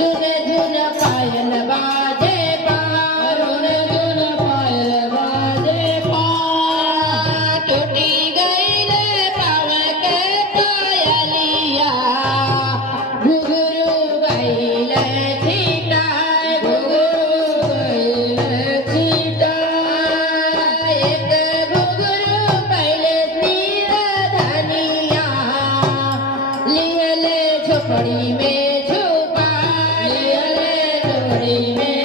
झुन झुन पायल बाजे पार, झुन झुन पायल बाजे पार, टूटी गईल पाव के पायलिया, घुघरू गईल छिटाय, घुघरू गईल छिटाय, एक घुघरू पहले तीर धनिया, लिहले झोपड़ी में छुपा, लिहले झोपड़ी में